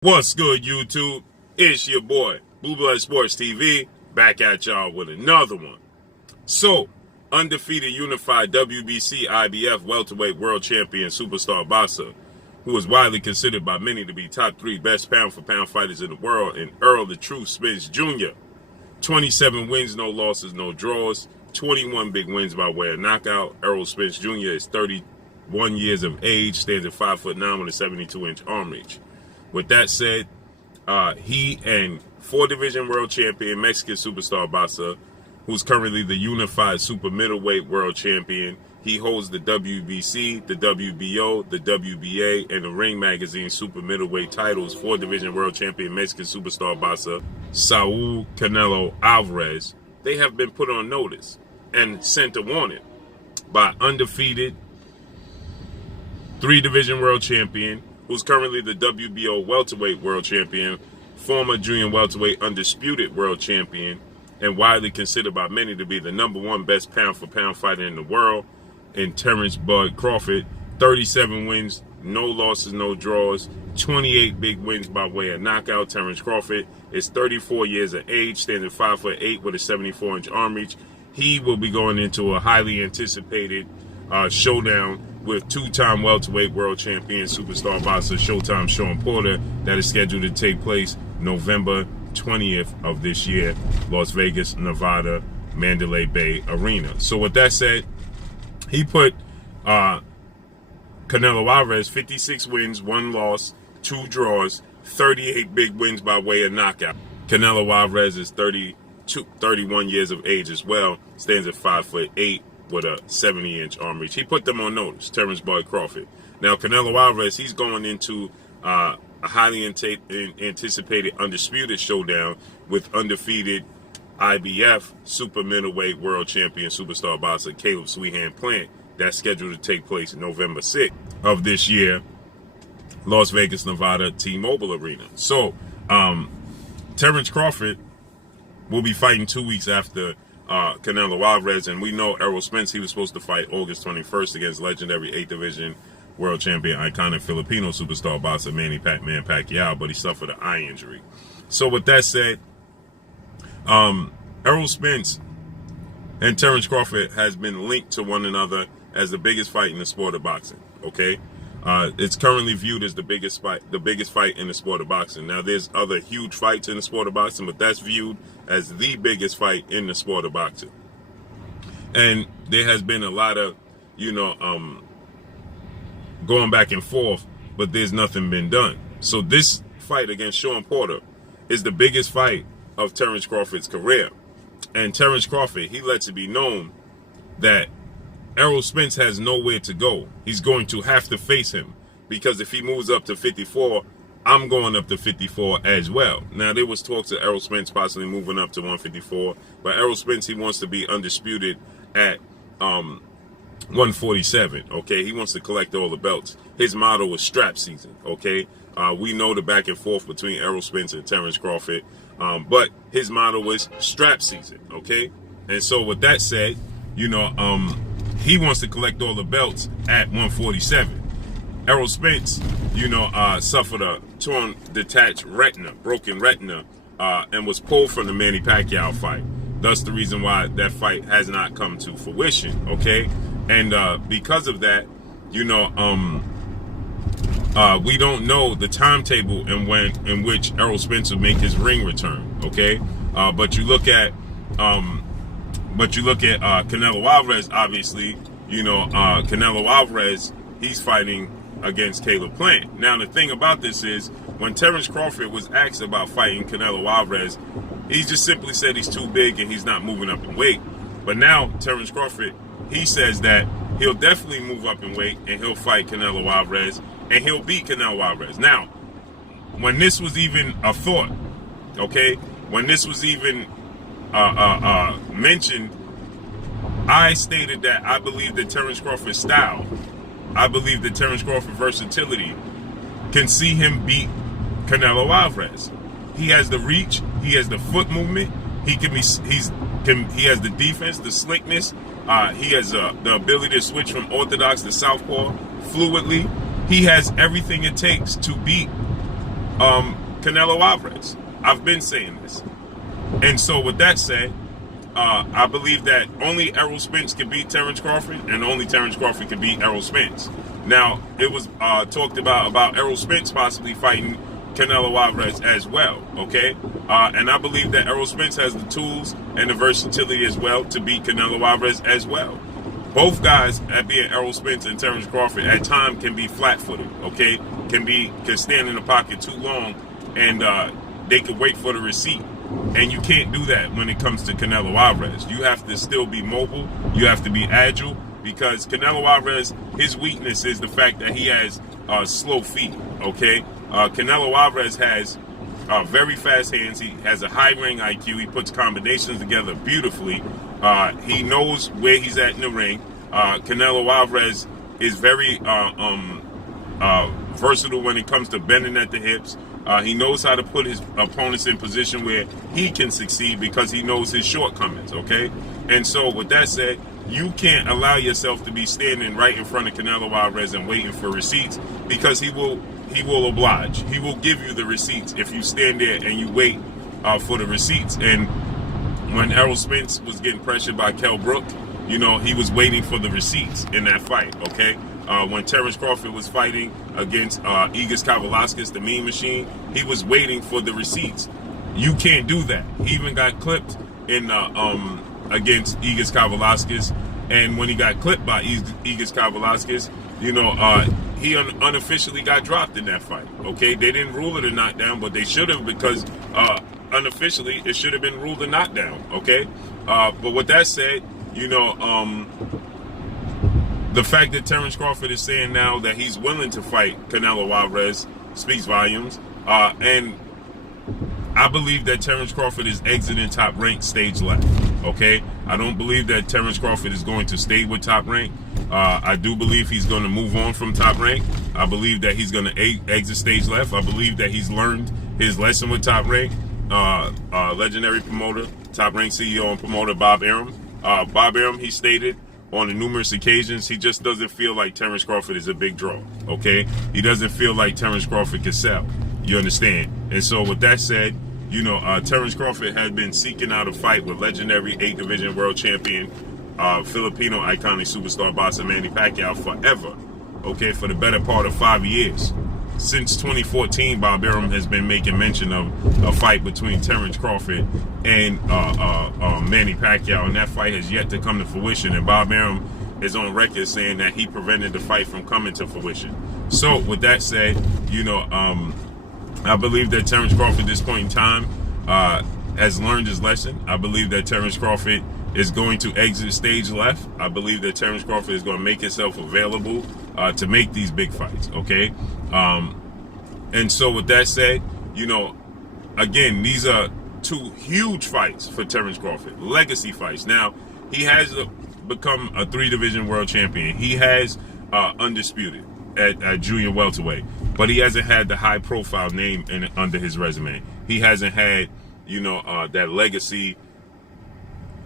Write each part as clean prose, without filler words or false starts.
What's good, YouTube? It's your boy, Blue Blood Sports TV, back at y'all with another one. So, undefeated unified WBC IBF welterweight world champion superstar boxer, who is widely considered by many to be top 3 best pound-for-pound fighters in the world, and Errol the Truth Spence Jr. 27 wins, no losses, no draws, 21 big wins by way of knockout. Errol Spence Jr. is 31 years of age, stands at 5'9" with a 72-inch arm reach. With that said, he and 4-division world champion, Mexican superstar boxer, who's currently the unified super middleweight world champion. He holds the WBC, the WBO, the WBA, and the Ring Magazine super middleweight titles. 4-division world champion, Mexican superstar boxer, Saul Canelo Alvarez. They have been put on notice and sent a warning by undefeated 3-division world champion, who's currently the WBO welterweight world champion, former junior welterweight undisputed world champion, and widely considered by many to be the #1 best pound-for-pound fighter in the world, in Terence Bud Crawford. 37 wins, no losses, no draws, 28 big wins by way of knockout. Terence Crawford is 34 years of age, stands at 5'8" with a 74-inch arm reach. He will be going into a highly anticipated showdown with 2-time welterweight world champion superstar boxer Showtime Shawn Porter that is scheduled to take place November 20th of this year, Las Vegas, Nevada, Mandalay Bay Arena. So with that said, he put Canelo Alvarez 56 wins, 1 loss, 2 draws, 38 big wins by way of knockout. Canelo Alvarez is 31 years of age as well, stands at 5'8" with a 70-inch arm reach. He put them on notice, Terence Bud Crawford. Now, Canelo Alvarez, he's going into a highly anticipated undisputed showdown with undefeated IBF super middleweight world champion superstar boxer Caleb Sweethand Plant. That's scheduled to take place November 6th of this year, Las Vegas, Nevada, T-Mobile Arena. So, Terence Crawford will be fighting 2 weeks after Canelo Alvarez, and we know Errol Spence, he was supposed to fight August 21st against legendary 8th division world champion, iconic Filipino superstar boxer Manny Pacquiao, but he suffered an eye injury. So with that said, Errol Spence and Terence Crawford has been linked to one another as the biggest fight in the sport of boxing. Okay, it's currently viewed as the biggest fight in the sport of boxing. Now, there's other huge fights in the sport of boxing, but that's viewed as the biggest fight in the sport of boxing. And there has been a lot of, going back and forth, but there's nothing been done. So this fight against Shawn Porter is the biggest fight of Terence Crawford's career. And Terence Crawford, he lets it be known that Errol Spence has nowhere to go. He's going to have to face him, because if he moves up to 54, I'm going up to 54 as well. Now, there was talks of Errol Spence possibly moving up to 154, but Errol Spence, he wants to be undisputed at 147, okay? He wants to collect all the belts. His motto is strap season, okay? We know the back and forth between Errol Spence and Terence Crawford, but his motto is strap season, okay? And so with that said, he wants to collect all the belts at 147. Errol Spence, suffered a torn, detached retina, broken retina, and was pulled from the Manny Pacquiao fight. Thus the reason why that fight has not come to fruition, okay? And because of that, we don't know the timetable in which Errol Spence will make his ring return, okay? But you look at Canelo Alvarez, obviously, Canelo Alvarez, he's fighting against Caleb Plant. Now, the thing about this is, when Terence Crawford was asked about fighting Canelo Alvarez, he just simply said he's too big and he's not moving up in weight. But now, Terence Crawford, he says that he'll definitely move up in weight and he'll fight Canelo Alvarez and he'll beat Canelo Alvarez. Now, when this was even a thought, okay, when this was even mentioned, I stated that I believe that Terence Crawford's style, I believe that Terence Crawford versatility can see him beat Canelo Alvarez. He has the reach, he has the foot movement, he has the defense, the slickness, he has the ability to switch from orthodox to southpaw fluidly. He has everything it takes to beat Canelo Alvarez. I've been saying this. And so with that said, I believe that only Errol Spence can beat Terence Crawford, and only Terence Crawford can beat Errol Spence. Now, it was talked about Errol Spence possibly fighting Canelo Alvarez as well, okay? And I believe that Errol Spence has the tools and the versatility as well to beat Canelo Alvarez as well. Both guys, at being Errol Spence and Terence Crawford, at times can be flat-footed, okay? Can stand in the pocket too long, and they can wait for the receipt. And you can't do that when it comes to Canelo Alvarez. You have to still be mobile. You have to be agile, because Canelo Alvarez, his weakness is the fact that he has slow feet, okay? Canelo Alvarez has very fast hands. He has a high ring IQ. He puts combinations together beautifully. He knows where he's at in the ring. Canelo Alvarez is very versatile when it comes to bending at the hips. He knows how to put his opponents in position where he can succeed because he knows his shortcomings, okay? And so with that said, you can't allow yourself to be standing right in front of Canelo Alvarez and waiting for receipts, because he will oblige. He will give you the receipts if you stand there and you wait for the receipts. And when Errol Spence was getting pressured by Kell Brook, you know, he was waiting for the receipts in that fight, okay? When Terence Crawford was fighting against Igis Kavalauskas, the Mean Machine, he was waiting for the receipts. You can't do that. He even got clipped in against Igis Kavalauskas, and when he got clipped by Igis Kavalauskas, you know, he unofficially got dropped in that fight. Okay, they didn't rule it a knockdown, but they should have, because unofficially it should have been ruled a knockdown. Okay, but with that said, you know, the fact that Terence Crawford is saying now that he's willing to fight Canelo Alvarez speaks volumes. And I believe that Terence Crawford is exiting Top Rank stage left. Okay, I don't believe that Terence Crawford is going to stay with Top Rank. I do believe he's going to move on from Top Rank. I believe that he's going to exit stage left. I believe that he's learned his lesson with Top Rank. Legendary promoter, Top Rank CEO and promoter Bob Arum. Bob Arum, he stated on numerous occasions, he just doesn't feel like Terence Crawford is a big draw. Okay, he doesn't feel like Terence Crawford can sell. You understand? And so with that said, you know, Terence Crawford has been seeking out a fight with legendary 8th Division World Champion, Filipino iconic superstar boxer Manny Pacquiao forever. Okay, for the better part of 5 years. Since 2014, Bob Arum has been making mention of a fight between Terence Crawford and Manny Pacquiao, and that fight has yet to come to fruition. And Bob Arum is on record saying that he prevented the fight from coming to fruition. So, with that said, you know, I believe that Terence Crawford at this point in time has learned his lesson. I believe that Terence Crawford is going to exit stage left. I believe that Terence Crawford is going to make himself available to make these big fights, okay? And so with that said, you know, again, these are two huge fights for Terence Crawford, legacy fights. Now, he has become a 3-division world champion. He has undisputed at junior welterweight, but he hasn't had the high-profile name under his resume. He hasn't had, you know, that legacy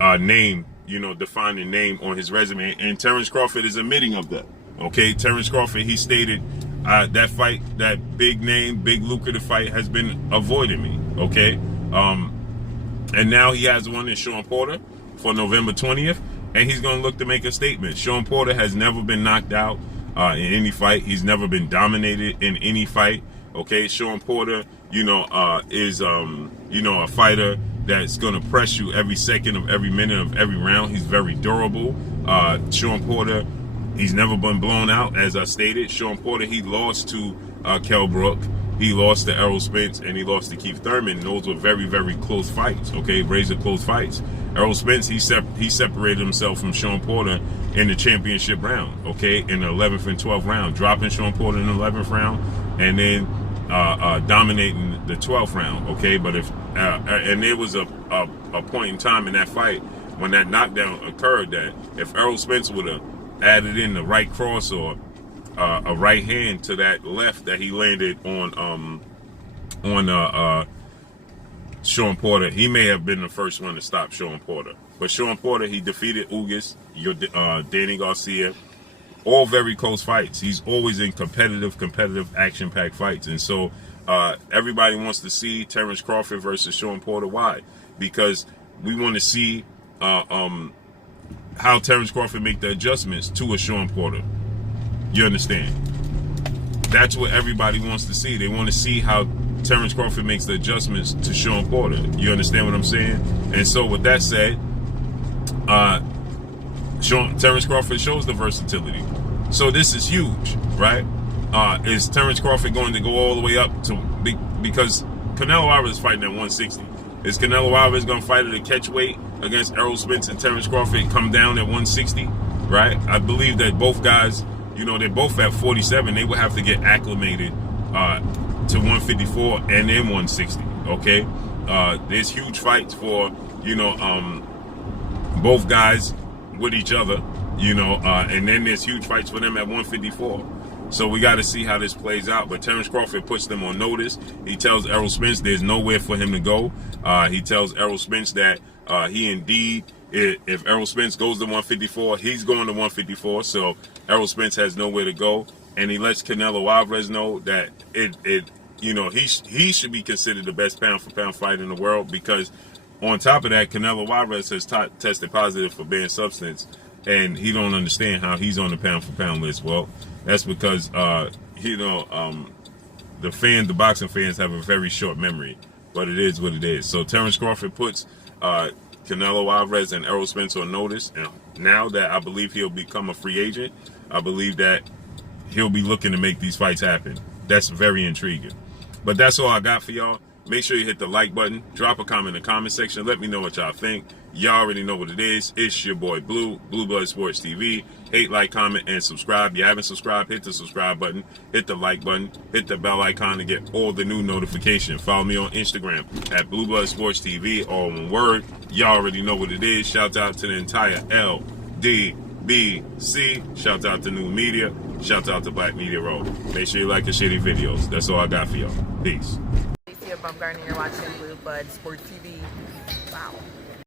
name, you know, defining name on his resume, and Terence Crawford is admitting of that. Okay, Terence Crawford, he stated that fight, that big name, big lucrative fight, has been avoiding me. Okay, and now he has one in Shawn Porter for November 20th, and he's going to look to make a statement. Shawn Porter has never been knocked out in any fight. He's never been dominated in any fight. Okay, Shawn Porter, you know, is you know, a fighter that's going to press you every second of every minute of every round. He's very durable. Shawn Porter, he's never been blown out, as I stated. Shawn Porter, he lost to Kell Brook. He lost to Errol Spence, and he lost to Keith Thurman. Those were very, very close fights, okay? Razor close fights. Errol Spence, he separated himself from Shawn Porter in the championship round, okay? In the 11th and 12th round, dropping Shawn Porter in the 11th round, and then dominating the 12th round, okay? But if and there was a point in time in that fight when that knockdown occurred that if Errol Spence would have added in the right cross or a right hand to that left that he landed on Shawn Porter, he may have been the first one to stop Shawn Porter. But Shawn Porter, he defeated Ugis, Danny Garcia, all very close fights. He's always in competitive, action-packed fights. And so Everybody wants to see Terence Crawford versus Shawn Porter. Why? Because we want to see how Terence Crawford make the adjustments to a Shawn Porter. You understand? That's what everybody wants to see. They want to see how Terence Crawford makes the adjustments to Shawn Porter. You understand what I'm saying? And so with that said, Terence Crawford shows the versatility. So this is huge, right? Is Terence Crawford going to go all the way up to, because Canelo Alvarez is fighting at 160. Is Canelo Alvarez going to fight at a catch weight against Errol Spence and Terence Crawford, come down at 160, right? I believe that both guys, you know, they're both at 47. They would have to get acclimated to 154 and then 160, okay? There's huge fights for, you know, both guys with each other, you know, and then there's huge fights for them at 154. So we got to see how this plays out. But Terence Crawford puts them on notice. He tells Errol Spence there's nowhere for him to go. He tells Errol Spence that he indeed, if Errol Spence goes to 154, he's going to 154. So Errol Spence has nowhere to go. And he lets Canelo Alvarez know that you know, he should be considered the best pound-for-pound fighter in the world, because on top of that, Canelo Alvarez has tested positive for banned substance, and he don't understand how he's on the pound-for-pound list. Well, that's because you know, the boxing fans have a very short memory, but it is what it is. So Terence Crawford puts Canelo Alvarez and Errol Spence on notice, and now that I believe he'll become a free agent, I believe that he'll be looking to make these fights happen. That's very intriguing. But that's all I got for y'all. Make sure you hit the like button. Drop a comment in the comment section. Let me know what y'all think. Y'all already know what it is. It's your boy Blue, Blue Blood Sports TV. Hate, like, comment, and subscribe. If you haven't subscribed, hit the subscribe button. Hit the like button. Hit the bell icon to get all the new notifications. Follow me on Instagram at Blue Blood Sports TV, all one word. Y'all already know what it is. Shout out to the entire LDBC. Shout out to New Media. Shout out to Black Media Road. Make sure you like the shitty videos. That's all I got for y'all. Peace. Bumgarner, you're watching Blue Blood Sports TV. Wow.